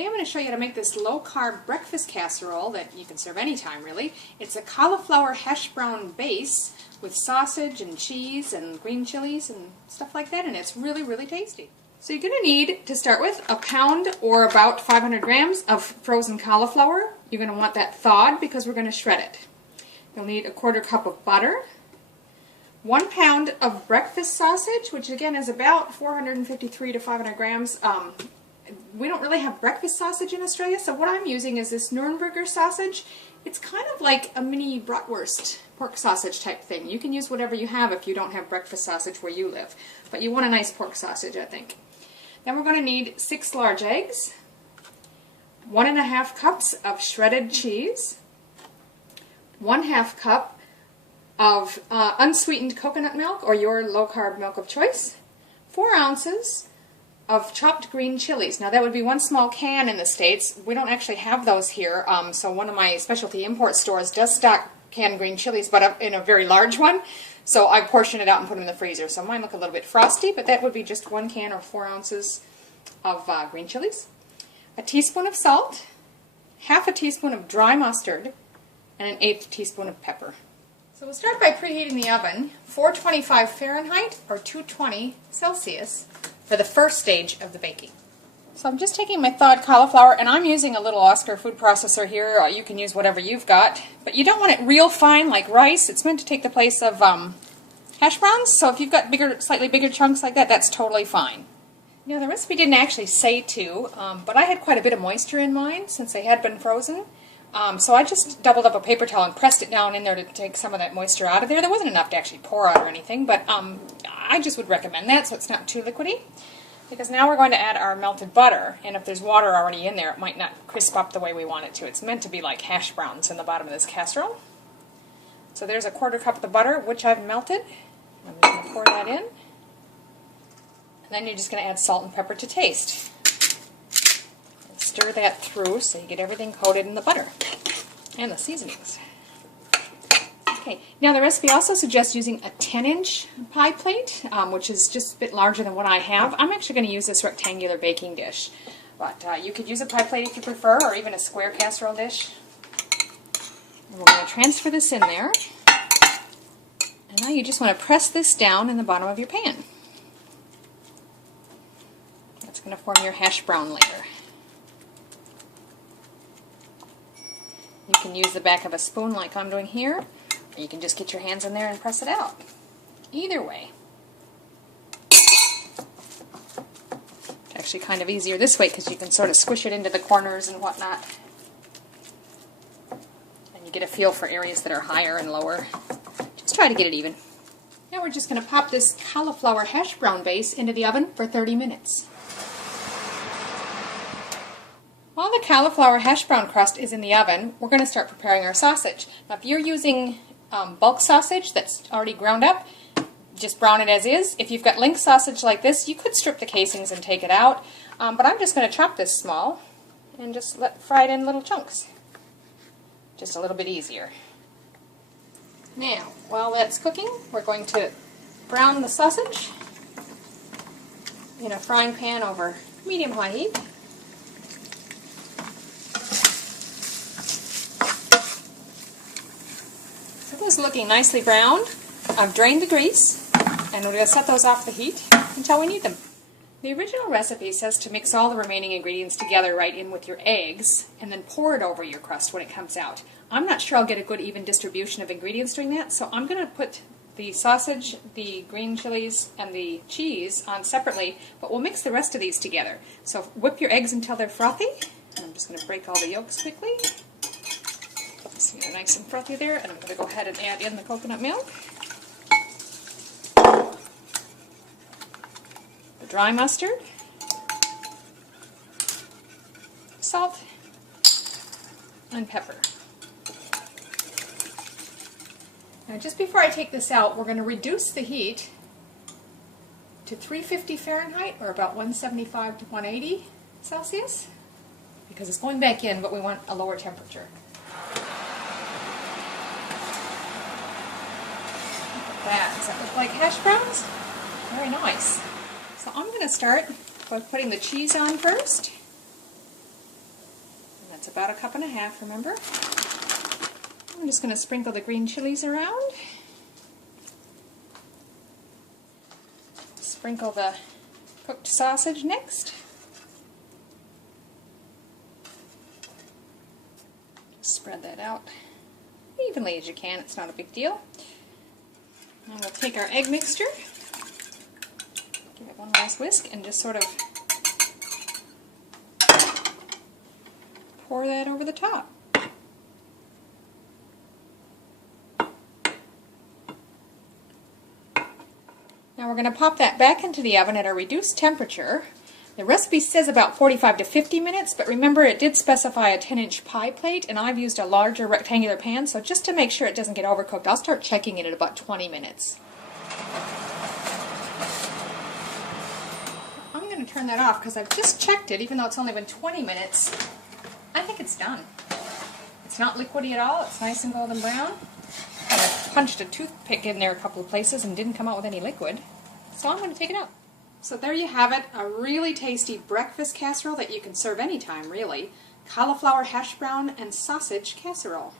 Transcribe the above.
Today I'm going to show you how to make this low-carb breakfast casserole that you can serve anytime, really. It's a cauliflower hash brown base with sausage and cheese and green chilies and stuff like that, and it's really, really tasty. So you're going to need, to start with, a pound or about 500 grams of frozen cauliflower. You're going to want that thawed because we're going to shred it. You'll need a 1/4 cup of butter, 1 pound of breakfast sausage, which again is about 453 to 500 grams. We don't really have breakfast sausage in Australia, so what I'm using is this Nürnberger sausage. It's kind of like a mini bratwurst pork sausage type thing. You can use whatever you have if you don't have breakfast sausage where you live, but you want a nice pork sausage, I think. Then we're going to need 6 large eggs, 1½ cups of shredded cheese, 1/2 cup of unsweetened coconut milk or your low-carb milk of choice, 4 ounces of chopped green chilies. Now that would be 1 small can in the States. We don't actually have those here, so one of my specialty import stores does stock canned green chilies, but in a very large one. So I portion it out and put them in the freezer. So mine look a little bit frosty, but that would be just 1 can or 4 ounces of green chilies. A teaspoon of salt, 1/2 teaspoon of dry mustard, and 1/8 teaspoon of pepper. So we'll start by preheating the oven, 425 Fahrenheit or 220 Celsius, for the first stage of the baking. So I'm just taking my thawed cauliflower, and I'm using a little Oscar food processor here. You can use whatever you've got, but you don't want it real fine like rice. It's meant to take the place of hash browns, so if you've got slightly bigger chunks like that, that's totally fine. Now the recipe didn't actually say to, but I had quite a bit of moisture in mine since they had been frozen. So I just doubled up a paper towel and pressed it down in there to take some of that moisture out of there. There wasn't enough to actually pour out or anything, but I just would recommend that so it's not too liquidy. Because now we're going to add our melted butter, and if there's water already in there, it might not crisp up the way we want it to. It's meant to be like hash browns in the bottom of this casserole. So there's a 1/4 cup of the butter, which I've melted. I'm just going to pour that in. And then you're just going to add salt and pepper to taste. Stir that through so you get everything coated in the butter and the seasonings. Okay, now the recipe also suggests using a 10-inch pie plate, which is just a bit larger than what I have. I'm actually going to use this rectangular baking dish, but you could use a pie plate if you prefer, or even a square casserole dish. And we're going to transfer this in there, and now you just want to press this down in the bottom of your pan. That's going to form your hash brown layer. You can use the back of a spoon like I'm doing here, or you can just get your hands in there and press it out. Either way. It's actually kind of easier this way because you can sort of squish it into the corners and whatnot. And you get a feel for areas that are higher and lower. Just try to get it even. Now we're just going to pop this cauliflower hash brown base into the oven for 30 minutes. While the cauliflower hash brown crust is in the oven, we're going to start preparing our sausage. Now if you're using bulk sausage that's already ground up, just brown it as is. If you've got link sausage like this, you could strip the casings and take it out, but I'm just going to chop this small and just fry it in little chunks. Just a little bit easier. Now, while that's cooking, we're going to brown the sausage in a frying pan over medium-high heat. Is looking nicely browned. I've drained the grease, and we're going to set those off the heat until we need them. The original recipe says to mix all the remaining ingredients together right in with your eggs and then pour it over your crust when it comes out. I'm not sure I'll get a good even distribution of ingredients doing that, so I'm going to put the sausage, the green chilies, and the cheese on separately, but we'll mix the rest of these together. So whip your eggs until they're frothy. I'm just going to break all the yolks quickly. So they're nice and frothy there, and I'm going to go ahead and add in the coconut milk, the dry mustard, salt, and pepper. Now just before I take this out, we're going to reduce the heat to 350 Fahrenheit, or about 175 to 180 Celsius, because it's going back in, but we want a lower temperature. That. Does that look like hash browns? Very nice. So I'm going to start by putting the cheese on first. That's about 1.5 cups, remember? I'm just going to sprinkle the green chilies around. Sprinkle the cooked sausage next. Spread that out evenly as you can, it's not a big deal. Now we'll take our egg mixture, give it one last whisk, and just sort of pour that over the top. Now we're going to pop that back into the oven at a reduced temperature. The recipe says about 45 to 50 minutes, but remember it did specify a 10-inch pie plate, and I've used a larger rectangular pan, so just to make sure it doesn't get overcooked, I'll start checking it at about 20 minutes. I'm going to turn that off because I've just checked it, even though it's only been 20 minutes. I think it's done. It's not liquidy at all, it's nice and golden brown. And I punched a toothpick in there a couple of places and didn't come out with any liquid, so I'm going to take it out. So there you have it, a really tasty breakfast casserole that you can serve anytime, really. Cauliflower hash brown and sausage casserole.